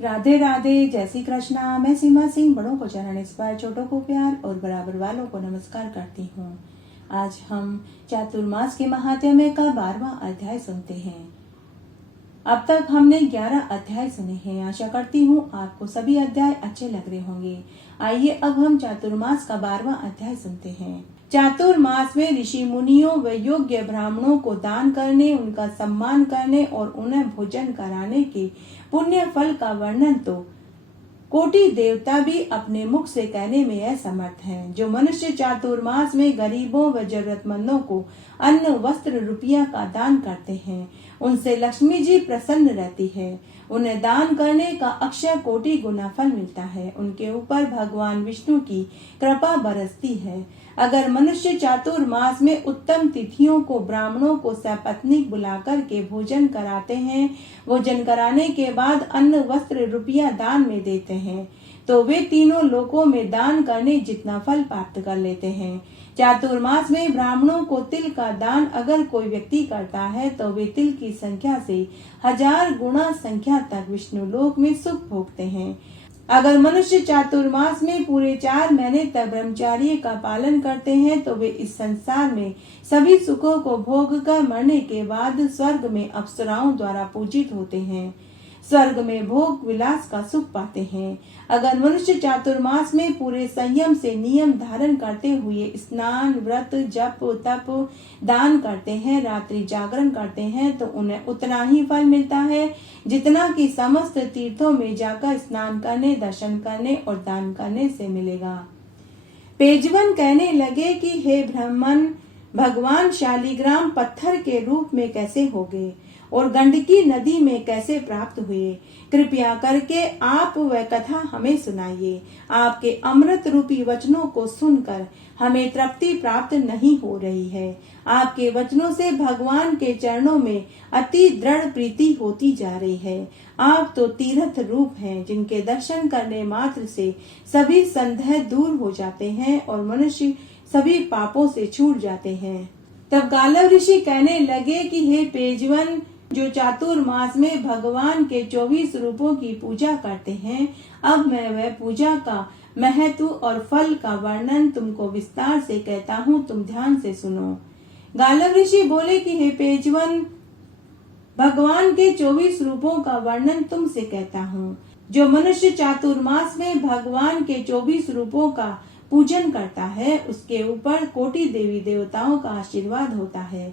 राधे राधे, जय श्री कृष्णा। मैं सीमा सिंह बड़ों को चरण स्पर्श, छोटों को प्यार और बराबर वालों को नमस्कार करती हूँ। आज हम चातुर्मास के महात्म्य का 12वां अध्याय सुनते हैं। अब तक हमने 11 अध्याय सुने हैं। आशा करती हूँ आपको सभी अध्याय अच्छे लग रहे होंगे। आइए अब हम चातुर्मास का 12वां अध्याय सुनते हैं। चातुर्मास में ऋषि मुनियों व योग्य ब्राह्मणों को दान करने, उनका सम्मान करने और उन्हें भोजन कराने के पुण्य फल का वर्णन तो कोटि देवता भी अपने मुख से कहने में असमर्थ हैं। जो मनुष्य चातुर्मास में गरीबों व जरूरतमंदों को अन्न, वस्त्र, रुपया का दान करते हैं, उनसे लक्ष्मी जी प्रसन्न रहती है। उन्हें दान करने का अक्षय कोटि गुना फल मिलता है। उनके ऊपर भगवान विष्णु की कृपा बरसती है। अगर मनुष्य चातुर्मास में उत्तम तिथियों को ब्राह्मणों को सपत्नीक बुलाकर के भोजन कराते हैं, भोजन कराने के बाद अन्न, वस्त्र, रुपया दान में देते हैं, तो वे तीनों लोकों में दान करने जितना फल प्राप्त कर लेते हैं। चातुर्मास में ब्राह्मणों को तिल का दान अगर कोई व्यक्ति करता है तो वे तिल की संख्या से 1000 गुना संख्या तक विष्णु लोक में सुख भोगते हैं। अगर मनुष्य चातुर्मास में पूरे 4 महीने तक ब्रह्मचर्य का पालन करते हैं तो वे इस संसार में सभी सुखों को भोग कर मरने के बाद स्वर्ग में अप्सराओं द्वारा पूजित होते हैं। स्वर्ग में भोग विलास का सुख पाते हैं। अगर मनुष्य चातुर्मास में पूरे संयम से नियम धारण करते हुए स्नान, व्रत, जप, तप, दान करते हैं, रात्रि जागरण करते हैं, तो उन्हें उतना ही फल मिलता है जितना कि समस्त तीर्थों में जाकर स्नान करने, दर्शन करने और दान करने से मिलेगा। पेजवन कहने लगे कि हे ब्राह्मण, भगवान शालिग्राम पत्थर के रूप में कैसे हो गए और गंडकी नदी में कैसे प्राप्त हुए? कृपया करके आप वह कथा हमें सुनाइए। आपके अमृत रूपी वचनों को सुनकर हमें तृप्ति प्राप्त नहीं हो रही है। आपके वचनों से भगवान के चरणों में अति दृढ़ प्रीति होती जा रही है। आप तो तीर्थ रूप हैं, जिनके दर्शन करने मात्र से सभी संदेह दूर हो जाते हैं और मनुष्य सभी पापों से छूट जाते हैं। तब गालव ऋषि कहने लगे कि हे पेजवन, जो चातुर्मास में भगवान के 24 रूपों की पूजा करते हैं, अब मैं वह पूजा का महत्व और फल का वर्णन तुमको विस्तार से कहता हूँ, तुम ध्यान से सुनो। गालव ऋषि बोले कि हे पेजवन, भगवान के 24 रूपों का वर्णन तुमसे कहता हूँ। जो मनुष्य चातुर्मास में भगवान के 24 रूपों का पूजन करता है, उसके ऊपर कोटि देवी देवताओं का आशीर्वाद होता है।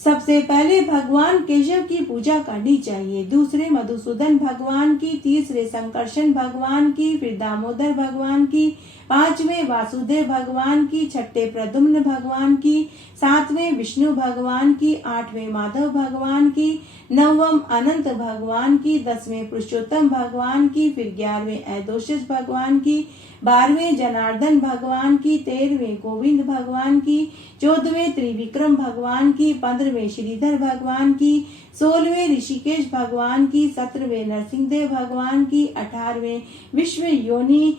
सबसे पहले भगवान केशव की पूजा करनी चाहिए, दूसरे मधुसूदन भगवान की, तीसरे संकर्षण भगवान की, फिर दामोदर भगवान की, 5वें वासुदेव भगवान की, 6ठे प्रद्युम्न भगवान की, 7वें विष्णु भगवान की, 8वें माधव भगवान की, 9वें अनंत भगवान की, 10वें पुरुषोत्तम भगवान की, फिर 11वें ऐदोषस भगवान की, 12वें जनार्दन भगवान की, 13वें गोविंद भगवान की, 14वें त्रिविक्रम भगवान की, 15वें श्रीधर भगवान की, 16वें ऋषिकेश भगवान की, 17वें नरसिंहदेव भगवान की, 18वें विश्व योनि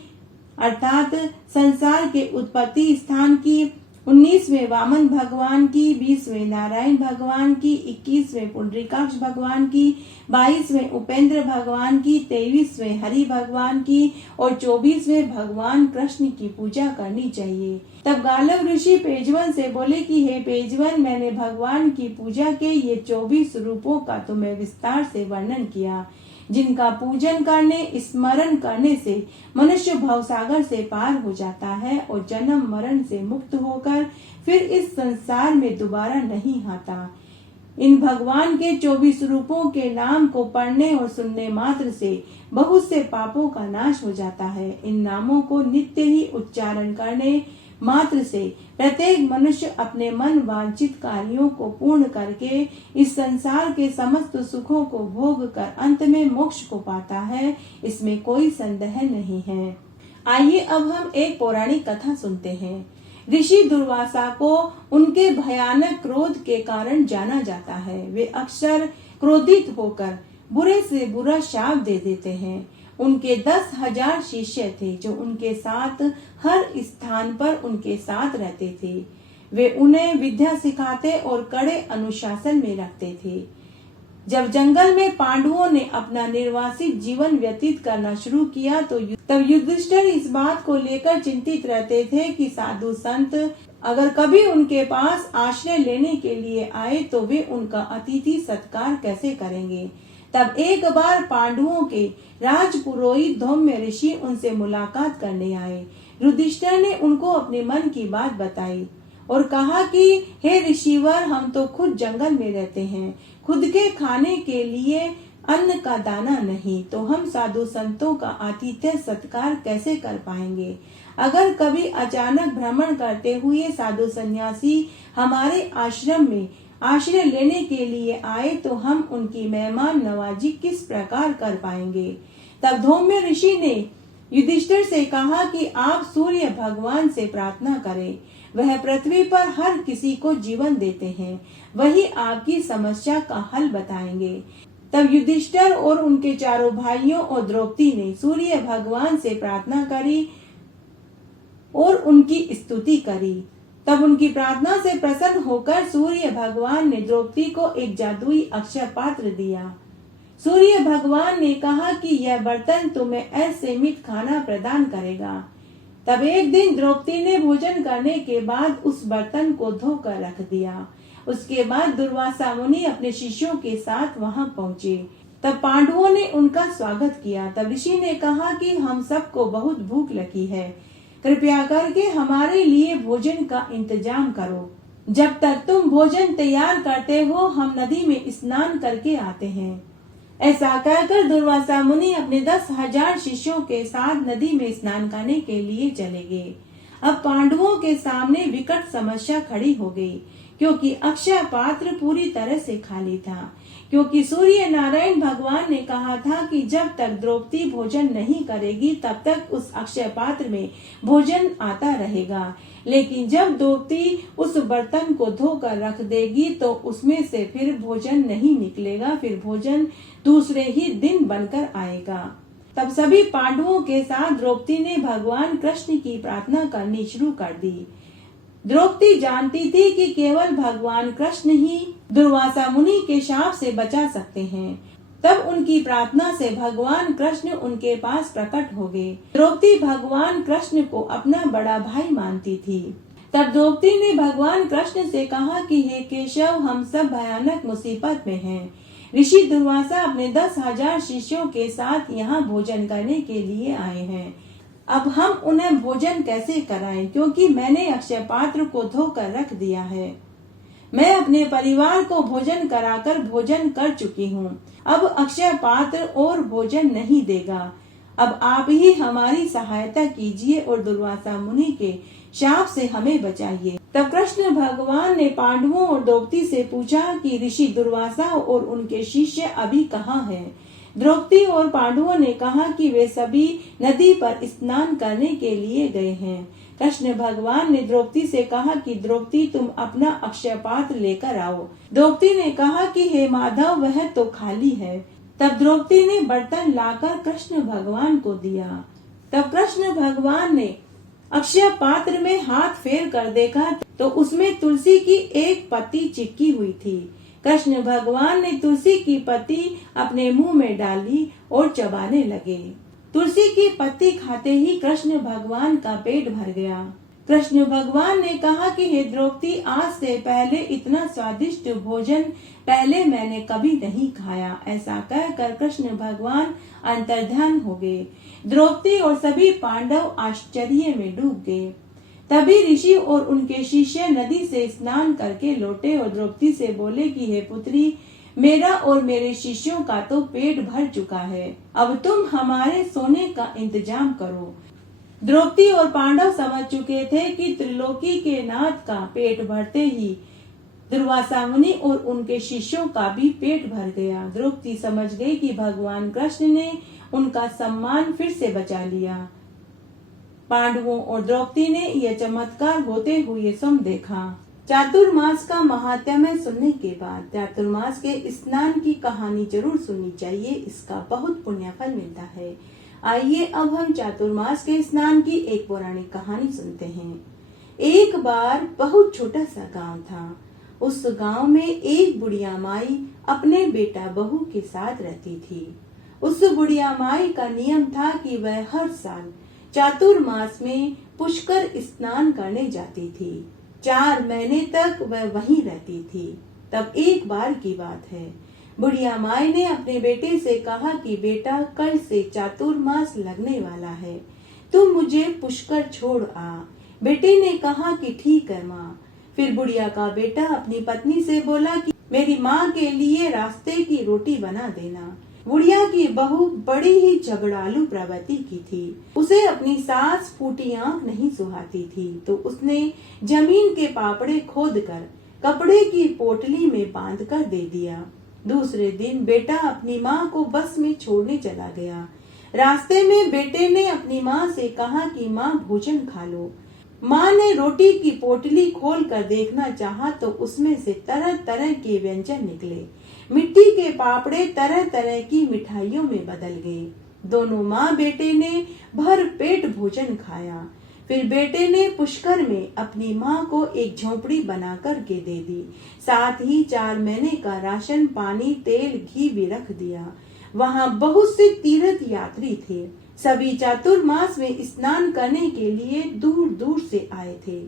अर्थात संसार के उत्पत्ति स्थान की, 19वें वामन भगवान की, 20वें नारायण भगवान की, 21वें पुंडरीकाक्ष भगवान की, 22वें उपेंद्र भगवान की, 23वें हरि भगवान की और 24वें भगवान कृष्ण की पूजा करनी चाहिए। तब गालव ऋषि पेजवन से बोले कि हे पेजवन, मैंने भगवान की पूजा के ये 24 रूपों का तुम्हें विस्तार से वर्णन किया, जिनका पूजन करने, स्मरण करने से मनुष्य भवसागर से पार हो जाता है और जन्म मरण से मुक्त होकर फिर इस संसार में दोबारा नहीं आता। इन भगवान के 24 रूपों के नाम को पढ़ने और सुनने मात्र से बहुत से पापों का नाश हो जाता है। इन नामों को नित्य ही उच्चारण करने मात्र से प्रत्येक मनुष्य अपने मन वांछित कार्यों को पूर्ण करके इस संसार के समस्त सुखों को भोग कर अंत में मोक्ष को पाता है, इसमें कोई संदेह नहीं है। आइए अब हम एक पौराणिक कथा सुनते हैं। ऋषि दुर्वासा को उनके भयानक क्रोध के कारण जाना जाता है। वे अक्सर क्रोधित होकर बुरे से बुरा शाप दे देते हैं। उनके 10,000 शिष्य थे जो उनके साथ हर स्थान पर उनके साथ रहते थे। वे उन्हें विद्या सिखाते और कड़े अनुशासन में रखते थे। जब जंगल में पांडवों ने अपना निर्वासित जीवन व्यतीत करना शुरू किया तो तब युधिष्ठिर इस बात को लेकर चिंतित रहते थे कि साधु संत अगर कभी उनके पास आश्रय लेने के लिए आए तो वे उनका अतिथि सत्कार कैसे करेंगे। तब एक बार पांडवों के राजपुरोहित धौम्य ऋषि उनसे मुलाकात करने आए। युधिष्ठिर ने उनको अपने मन की बात बताई और कहा कि हे ऋषिवर, हम तो खुद जंगल में रहते हैं, खुद के खाने के लिए अन्न का दाना नहीं, तो हम साधु संतों का आतिथ्य सत्कार कैसे कर पाएंगे। अगर कभी अचानक भ्रमण करते हुए साधु सन्यासी हमारे आश्रम में आश्रय लेने के लिए आए तो हम उनकी मेहमान नवाजी किस प्रकार कर पाएंगे। तब धौम्य ऋषि ने युधिष्ठिर से कहा कि आप सूर्य भगवान से प्रार्थना करें, वह पृथ्वी पर हर किसी को जीवन देते हैं, वही आपकी समस्या का हल बताएंगे। तब युधिष्ठिर और उनके चारों भाइयों और द्रौपदी ने सूर्य भगवान से प्रार्थना करी और उनकी स्तुति करी। तब उनकी प्रार्थना से प्रसन्न होकर सूर्य भगवान ने द्रौपदी को एक जादुई अक्षय पात्र दिया। सूर्य भगवान ने कहा कि यह बर्तन तुम्हें असीमित खाना प्रदान करेगा। तब एक दिन द्रौपदी ने भोजन करने के बाद उस बर्तन को धोकर रख दिया। उसके बाद दुर्वासा मुनि अपने शिष्यों के साथ वहां पहुंचे। तब पांडवों ने उनका स्वागत किया। तब ऋषि ने कहा कि हम सबको बहुत भूख लगी है, कृपया करके हमारे लिए भोजन का इंतजाम करो। जब तक तुम भोजन तैयार करते हो हम नदी में स्नान करके आते हैं। ऐसा कहकर दुर्वासा मुनि अपने 10,000 शिष्यों के साथ नदी में स्नान करने के लिए चले गए। अब पांडवों के सामने विकट समस्या खड़ी हो गई, क्योंकि अक्षय पात्र पूरी तरह से खाली था। क्योंकि सूर्य नारायण भगवान ने कहा था कि जब तक द्रौपदी भोजन नहीं करेगी तब तक उस अक्षय पात्र में भोजन आता रहेगा, लेकिन जब द्रौपदी उस बर्तन को धोकर रख देगी तो उसमें से फिर भोजन नहीं निकलेगा, फिर भोजन दूसरे ही दिन बनकर आएगा। तब सभी पांडवों के साथ द्रौपदी ने भगवान कृष्ण की प्रार्थना करनी शुरू कर दी। द्रौपदी जानती थी कि केवल भगवान कृष्ण ही दुर्वासा मुनि के शाप से बचा सकते हैं। तब उनकी प्रार्थना से भगवान कृष्ण उनके पास प्रकट हो गए। द्रौपदी भगवान कृष्ण को अपना बड़ा भाई मानती थी। तब द्रौपदी ने भगवान कृष्ण से कहा कि हे केशव, हम सब भयानक मुसीबत में हैं। ऋषि दुर्वासा अपने 10,000 शिष्यों के साथ यहाँ भोजन करने के लिए आए हैं। अब हम उन्हें भोजन कैसे कराएं, क्योंकि मैंने अक्षय पात्र को धोकर रख दिया है। मैं अपने परिवार को भोजन कराकर भोजन कर चुकी हूँ। अब अक्षय पात्र और भोजन नहीं देगा। अब आप ही हमारी सहायता कीजिए और दुर्वासा मुनि के शाप से हमें बचाइए। तब कृष्ण भगवान ने पांडवों और द्रौपदी से पूछा कि ऋषि दुर्वासा और उनके शिष्य अभी कहाँ हैं? द्रौपदी और पांडवों ने कहा कि वे सभी नदी पर स्नान करने के लिए गए हैं। कृष्ण भगवान ने द्रौपदी से कहा कि द्रौपदी, तुम अपना अक्षय पात्र लेकर आओ। द्रौपदी ने कहा कि हे माधव, वह तो खाली है। तब द्रौपदी ने बर्तन लाकर कृष्ण भगवान को दिया। तब कृष्ण भगवान ने अक्षय पात्र में हाथ फेर कर देखा तो उसमें तुलसी की एक पत्ती चिपकी हुई थी। कृष्ण भगवान ने तुलसी की पत्ती अपने मुंह में डाली और चबाने लगे। तुलसी की पत्ती खाते ही कृष्ण भगवान का पेट भर गया। कृष्ण भगवान ने कहा कि हे द्रौपदी, आज से पहले इतना स्वादिष्ट भोजन पहले मैंने कभी नहीं खाया। ऐसा कहकर कृष्ण भगवान अंतर्ध्यान हो गए। द्रौपदी और सभी पांडव आश्चर्य में डूब गए। तभी ऋषि और उनके शिष्य नदी से स्नान करके लौटे और द्रौपदी से बोले कि हे पुत्री, मेरा और मेरे शिष्यों का तो पेट भर चुका है, अब तुम हमारे सोने का इंतजाम करो। द्रौपदी और पांडव समझ चुके थे कि त्रिलोकी के नाथ का पेट भरते ही दुर्वासा मुनि और उनके शिष्यों का भी पेट भर गया। द्रौपदी समझ गई कि भगवान कृष्ण ने उनका सम्मान फिर से बचा लिया। पांडवों और द्रौपदी ने यह चमत्कार होते हुए स्वयं देखा। चातुर्मास का महात्म्य सुनने के बाद चातुर्मास के स्नान की कहानी जरूर सुननी चाहिए, इसका बहुत पुण्य फल मिलता है। आइए अब हम चातुर्मास के स्नान की एक पौराणिक कहानी सुनते हैं। एक बार बहुत छोटा सा गांव था। उस गांव में एक बुढ़िया माई अपने बेटा बहू के साथ रहती थी। उस बुढ़िया माई का नियम था कि वह हर साल चातुर्मास में पुष्कर स्नान करने जाती थी। 4 महीने तक वह वहीं रहती थी। तब एक बार की बात है, बुढ़िया माई ने अपने बेटे से कहा कि बेटा, कल से चातुर्मास लगने वाला है, तुम मुझे पुष्कर छोड़ आ। बेटे ने कहा कि ठीक है माँ। फिर बुढ़िया का बेटा अपनी पत्नी से बोला कि मेरी माँ के लिए रास्ते की रोटी बना देना। बुढ़िया की बहू बड़ी ही झगड़ालू प्रवृत्ति की थी। उसे अपनी सास फूटी आंख नहीं सुहाती थी, तो उसने जमीन के पापड़े खोदकर कपड़े की पोटली में बांध कर दे दिया। दूसरे दिन बेटा अपनी माँ को बस में छोड़ने चला गया। रास्ते में बेटे ने अपनी माँ से कहा कि माँ, भोजन खा लो। माँ ने रोटी की पोटली खोल कर देखना चाहा तो उसमें से तरह तरह के व्यंजन निकले। मिट्टी के पापड़े तरह तरह की मिठाइयों में बदल गए। दोनों माँ बेटे ने भर पेट भोजन खाया। फिर बेटे ने पुष्कर में अपनी माँ को एक झोपड़ी बना कर के दे दी। साथ ही 4 महीने का राशन, पानी, तेल, घी भी रख दिया। वहाँ बहुत से तीर्थ यात्री थे। सभी चातुर्मास में स्नान करने के लिए दूर दूर से आए थे।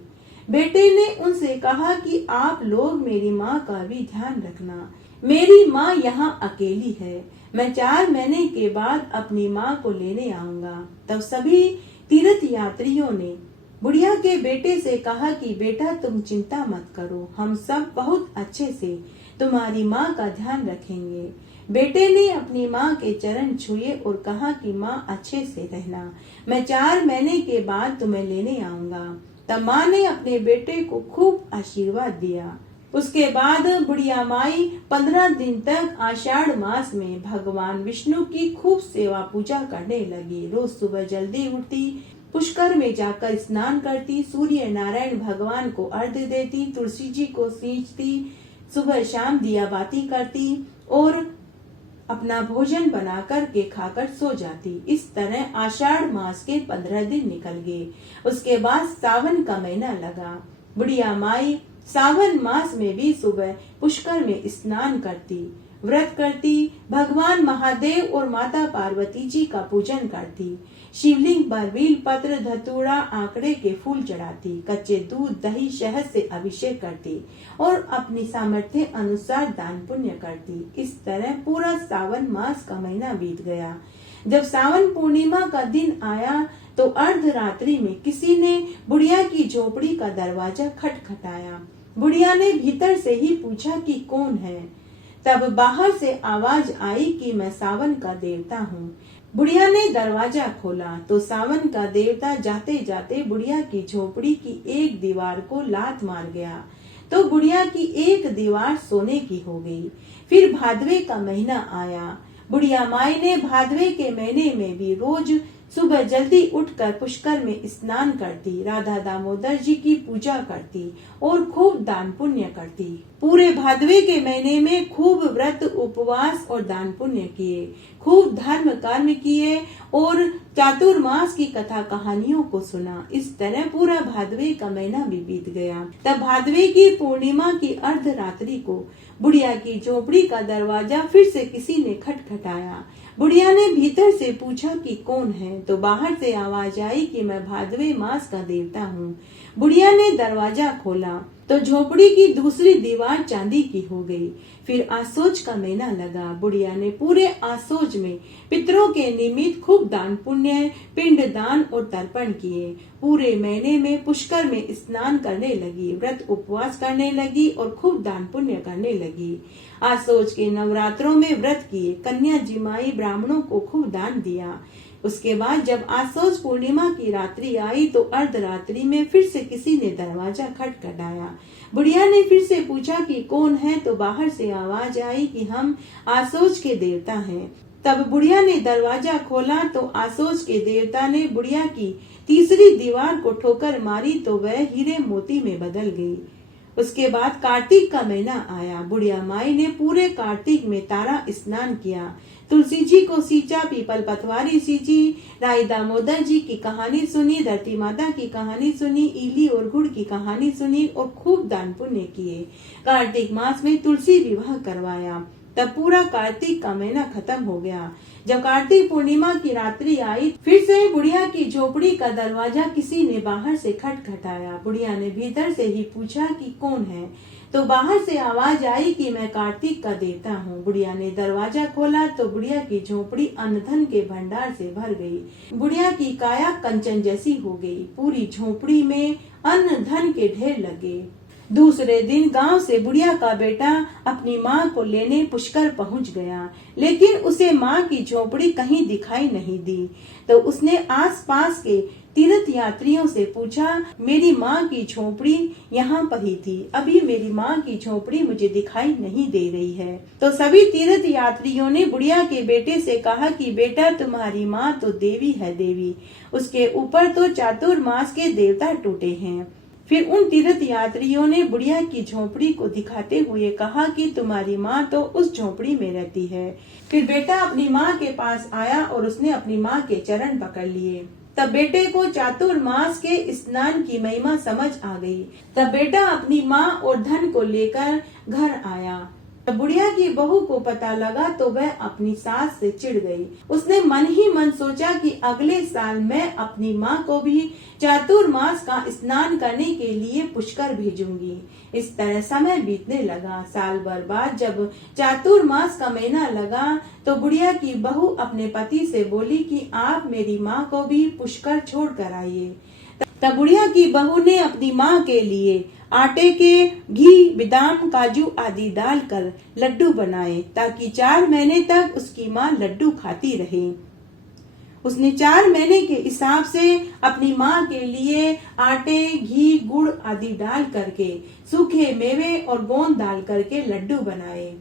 बेटे ने उनसे कहा कि आप लोग मेरी माँ का भी ध्यान रखना। मेरी माँ यहाँ अकेली है। मैं 4 महीने के बाद अपनी माँ को लेने आऊंगा। तब सभी तीर्थ यात्रियों ने बुढ़िया के बेटे से कहा कि बेटा, तुम चिंता मत करो, हम सब बहुत अच्छे से तुम्हारी माँ का ध्यान रखेंगे। बेटे ने अपनी माँ के चरण छुए और कहा कि माँ, अच्छे से रहना, मैं 4 महीने के बाद तुम्हें लेने आऊंगा। तब माँ ने अपने बेटे को खूब आशीर्वाद दिया। उसके बाद बुढ़िया माई 15 दिन तक आषाढ़ मास में भगवान विष्णु की खूब सेवा पूजा करने लगी। रोज सुबह जल्दी उठती, पुष्कर में जाकर स्नान करती, सूर्य नारायण भगवान को अर्घ्य देती, तुलसी जी को सींचती, सुबह शाम दिया बाती करती और अपना भोजन बना कर के खाकर सो जाती। इस तरह आषाढ़ मास के 15 दिन निकल गए। उसके बाद सावन का महीना लगा। बुढ़िया माई सावन मास में भी सुबह पुष्कर में स्नान करती, व्रत करती, भगवान महादेव और माता पार्वती जी का पूजन करती, शिवलिंग पर बेल पत्र, धतूरा, आंकड़े के फूल चढ़ाती, कच्चे दूध, दही, शहद से अभिषेक करती और अपनी सामर्थ्य अनुसार दान पुण्य करती। इस तरह पूरा सावन मास का महीना बीत गया। जब सावन पूर्णिमा का दिन आया तो अर्धरात्रि में किसी ने बुढ़िया की झोपड़ी का दरवाजा खटखटाया। बुढ़िया ने भीतर से ही पूछा कि कौन है। तब बाहर से आवाज आई कि मैं सावन का देवता हूँ। बुढ़िया ने दरवाजा खोला तो सावन का देवता जाते जाते बुढ़िया की झोपड़ी की एक दीवार को लात मार गया तो बुढ़िया की एक दीवार सोने की हो गई। फिर भादवे का महीना आया। बुढ़िया माई ने भादवे के महीने में भी रोज सुबह जल्दी उठकर पुष्कर में स्नान करती, राधा दामोदर जी की पूजा करती और खूब दान पुण्य करती। पूरे भादवे के महीने में खूब व्रत, उपवास और दान पुण्य किए, खूब धर्म कर्म किए और चातुर्मास की कथा कहानियों को सुना। इस तरह पूरा भादवे का महीना भी बीत गया। तब भादवे की पूर्णिमा की अर्धरात्रि को बुढ़िया की झोपड़ी का दरवाजा फिर से किसी ने खटखटाया। बुढ़िया ने भीतर से पूछा कि कौन है, तो बाहर से आवाज आई कि मैं भादवे मास का देवता हूँ। बुढ़िया ने दरवाजा खोला तो झोपड़ी की दूसरी दीवार चांदी की हो गई। फिर आसोज का महीना लगा। बुढ़िया ने पूरे आसोज में पितरों के निमित्त खूब दान पुण्य, पिंड दान और तर्पण किए। पूरे महीने में पुष्कर में स्नान करने लगी, व्रत उपवास करने लगी और खूब दान पुण्य करने लगी। आसोज के नवरात्रों में व्रत किए, कन्या जिमाई ब्राह्मणों को खूब दान दिया। उसके बाद जब आसोज पूर्णिमा की रात्रि आई तो अर्धरात्रि में फिर से किसी ने दरवाजा खटखटाया। बुढ़िया ने फिर से पूछा कि कौन है, तो बाहर से आवाज आई कि हम आसोज के देवता हैं। तब बुढ़िया ने दरवाजा खोला तो आसोज के देवता ने बुढ़िया की तीसरी दीवार को ठोकर मारी तो वह हीरे मोती में बदल गई। उसके बाद कार्तिक का महीना आया। बुढ़िया माई ने पूरे कार्तिक में तारा स्नान किया, तुलसी जी को सींचा, पीपल पतवारी सींची, राय दामोदर जी की कहानी सुनी, धरती माता की कहानी सुनी, इली और गुड़ की कहानी सुनी और खूब दान पुण्य किए। कार्तिक मास में तुलसी विवाह करवाया। तब पूरा कार्तिक का महीना खत्म हो गया। जब कार्तिक पूर्णिमा की रात्रि आई, फिर से बुढ़िया की झोपड़ी का दरवाजा किसी ने बाहर से खटखटाया। बुढ़िया ने भीतर से ही पूछा कि कौन है, तो बाहर से आवाज आई कि मैं कार्तिक का देवता हूँ। बुढ़िया ने दरवाजा खोला तो बुढ़िया की झोपड़ी अन्न धन के भंडार से भर गई। बुढ़िया की काया कंचन जैसी हो गई। पूरी झोपड़ी में अन्न धन के ढेर लगे। दूसरे दिन गांव से बुढ़िया का बेटा अपनी माँ को लेने पुष्कर पहुंच गया, लेकिन उसे माँ की झोपड़ी कहीं दिखाई नहीं दी। तो उसने आसपास के तीर्थ यात्रियों से पूछा, मेरी माँ की झोपड़ी यहाँ पर ही थी, अभी मेरी माँ की झोपड़ी मुझे दिखाई नहीं दे रही है। तो सभी तीर्थ यात्रियों ने बुढ़िया के बेटे से कहा कि बेटा, तुम्हारी माँ तो देवी है देवी, उसके ऊपर तो चातुर्मास के देवता टूटे हैं। फिर उन तीर्थ यात्रियों ने बुढ़िया की झोपड़ी को दिखाते हुए कहा कि तुम्हारी माँ तो उस झोपड़ी में रहती है। फिर बेटा अपनी माँ के पास आया और उसने अपनी माँ के चरण पकड़ लिए। तब बेटे को चातुर्मास के स्नान की महिमा समझ आ गई। तब बेटा अपनी माँ और धन को लेकर घर आया। बुढ़िया की बहू को पता लगा तो वह अपनी सास से चिढ़ गई। उसने मन ही मन सोचा कि अगले साल मैं अपनी माँ को भी चातुर्मास का स्नान करने के लिए पुष्कर भेजूंगी। इस तरह समय बीतने लगा। साल भर बाद जब चातुर्मास का महीना लगा तो बुढ़िया की बहू अपने पति से बोली कि आप मेरी माँ को भी पुष्कर छोड़ कर आइए। तब बुढ़िया की बहू ने अपनी माँ के लिए आटे के घी, बादाम, काजू आदि डालकर लड्डू बनाए ताकि 4 महीने तक उसकी माँ लड्डू खाती रहे। उसने 4 महीने के हिसाब से अपनी माँ के लिए आटे, घी, गुड़ आदि डाल करके सूखे मेवे और गोंद डाल करके लड्डू बनाए।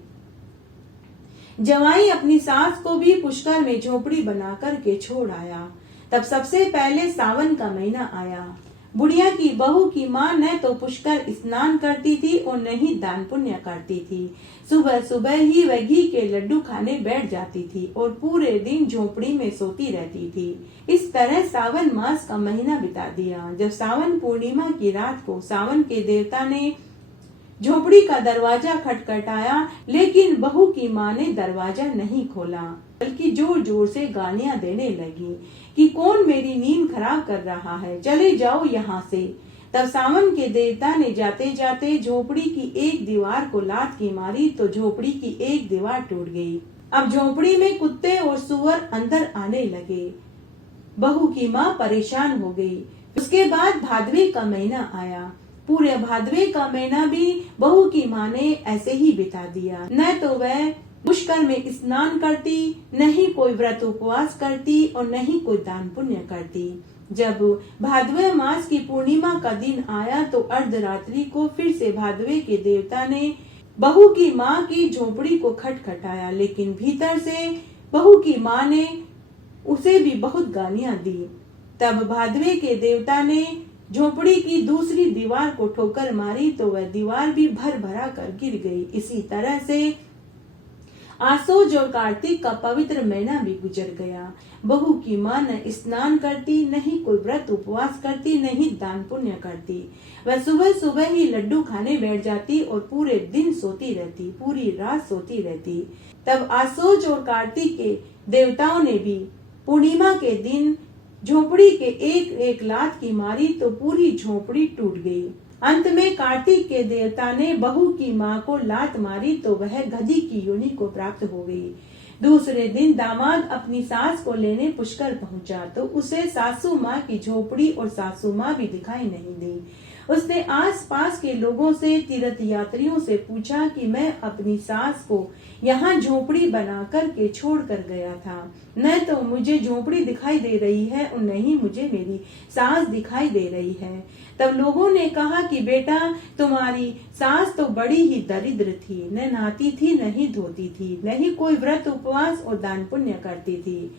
जवाई अपनी सास को भी पुष्कर में झोपड़ी बना करके छोड़ आया। तब सबसे पहले सावन का महीना आया। बुढ़िया की बहू की माँ न तो पुष्कर स्नान करती थी और न ही दान पुण्य करती थी। सुबह सुबह ही वह घी के लड्डू खाने बैठ जाती थी और पूरे दिन झोपड़ी में सोती रहती थी। इस तरह सावन मास का महीना बिता दिया। जब सावन पूर्णिमा की रात को सावन के देवता ने झोपड़ी का दरवाजा खटखटाया, लेकिन बहू की माँ ने दरवाजा नहीं खोला, बल्कि जोर जोर से गालियां देने लगी कि कौन मेरी नींद खराब कर रहा है, चले जाओ यहाँ से। तब सावन के देवता ने जाते जाते झोपड़ी की एक दीवार को लात की मारी तो झोपड़ी की एक दीवार टूट गई। अब झोपड़ी में कुत्ते और सुअर अंदर आने लगे। बहू की माँ परेशान हो गई। उसके बाद भादवे का महीना आया। पूरे भादवे का महीना भी बहू की माँ ने ऐसे ही बिता दिया। न तो वह पुष्कर में स्नान करती, न ही कोई व्रत उपवास करती और न ही कोई दान पुण्य करती। जब भादवे मास की पूर्णिमा का दिन आया तो अर्धरात्रि को फिर से भादवे के देवता ने बहू की माँ की झोपड़ी को खटखटाया, लेकिन भीतर से बहू की माँ ने उसे भी बहुत गालियां दी। तब भादवे के देवता ने झोपड़ी की दूसरी दीवार को ठोकर मारी तो वह दीवार भी भर भरा कर गिर गई। इसी तरह से आसोज और कार्तिक का पवित्र महीना भी गुजर गया। बहू की माँ न स्नान करती, न ही कोई व्रत उपवास करती, न ही दान पुण्य करती। वह सुबह सुबह ही लड्डू खाने बैठ जाती और पूरे दिन सोती रहती, पूरी रात सोती रहती। तब आसोज और कार्तिक के देवताओं ने भी पूर्णिमा के दिन झोपड़ी के एक एक लात की मारी तो पूरी झोपड़ी टूट गई। अंत में कार्तिक के देवता ने बहू की माँ को लात मारी तो वह गधी की योनि को प्राप्त हो गई। दूसरे दिन दामाद अपनी सास को लेने पुष्कर पहुंचा तो उसे सासू माँ की झोपड़ी और सासू माँ भी दिखाई नहीं दी। उसने आसपास के लोगों से, तीर्थ यात्रियों से पूछा कि मैं अपनी सास को यहाँ झोपड़ी बना कर के छोड़ कर गया था। न तो मुझे झोपड़ी दिखाई दे रही है और न ही मुझे मेरी सास दिखाई दे रही है। तब लोगों ने कहा कि बेटा, तुम्हारी सास तो बड़ी ही दरिद्र थी, न नहाती थी, न ही धोती थी, न ही कोई व्रत उपवास और दान पुण्य करती थी।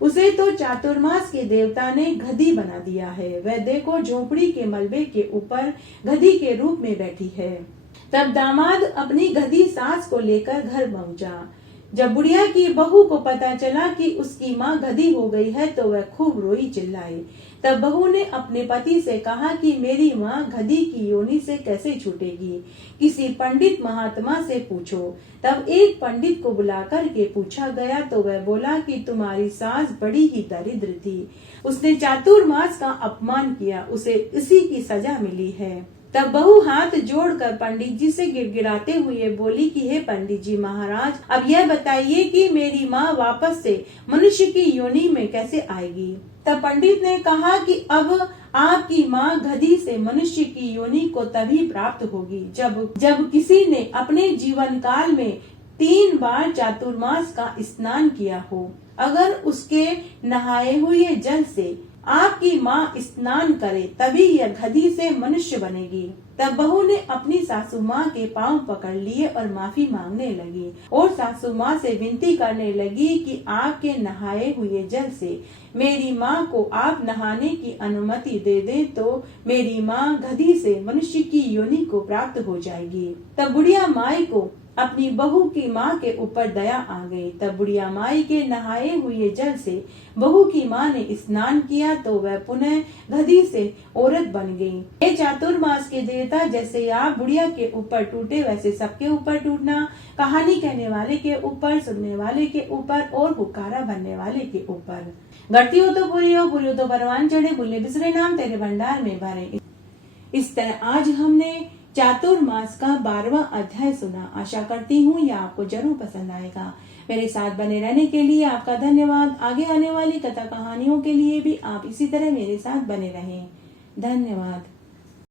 उसे तो चातुर्मास के देवता ने गधी बना दिया है। वह देखो झोपड़ी के मलबे के ऊपर गधी के रूप में बैठी है। तब दामाद अपनी गधी सास को लेकर घर पहुंचा। जब बुढ़िया की बहू को पता चला कि उसकी माँ गधी हो गई है तो वह खूब रोई चिल्लाई। तब बहू ने अपने पति से कहा कि मेरी माँ गधी की योनि से कैसे छूटेगी, किसी पंडित महात्मा से पूछो। तब एक पंडित को बुलाकर के पूछा गया तो वह बोला कि तुम्हारी सास बड़ी ही दरिद्र थी, उसने चातुर्मास का अपमान किया, उसे इसी की सजा मिली है। तब बहू हाथ जोड़कर पंडित जी से गिड़गिड़ाते हुए बोली कि हे पंडित जी महाराज, अब यह बताइए कि मेरी माँ वापस से मनुष्य की योनि में कैसे आएगी। तब पंडित ने कहा कि अब आपकी माँ गधी से मनुष्य की योनि को तभी प्राप्त होगी जब किसी ने अपने जीवन काल में 3 बार चातुर्मास का स्नान किया हो। अगर उसके नहाए हुए जल से आपकी माँ स्नान करे तभी यह गधी से मनुष्य बनेगी। तब बहू ने अपनी सासू माँ के पांव पकड़ लिए और माफी मांगने लगी और सासू माँ से विनती करने लगी कि आपके नहाए हुए जल से मेरी माँ को आप नहाने की अनुमति दे दे तो मेरी माँ गधी से मनुष्य की योनि को प्राप्त हो जाएगी। तब बुढ़िया माई को अपनी बहू की माँ के ऊपर दया आ गई। तब बुढ़िया माई के नहाए हुए जल से बहू की माँ ने स्नान किया तो वह पुनः गधी से औरत बन गई। हे चातुर्मास के देवता, जैसे आप बुढ़िया के ऊपर टूटे वैसे सबके ऊपर टूटना, कहानी कहने वाले के ऊपर, सुनने वाले के ऊपर और हुक्कारा भरने वाले के ऊपर। गढ़ती हो तो पूरी हो तो परवान चढ़े, भूले बिसरे नाम तेरे भंडार में भरे। इस तरह आज हमने चातुर्मास का 12वां अध्याय सुना। आशा करती हूँ यह आपको जरूर पसंद आएगा। मेरे साथ बने रहने के लिए आपका धन्यवाद। आगे आने वाली कथा कहानियों के लिए भी आप इसी तरह मेरे साथ बने रहें। धन्यवाद।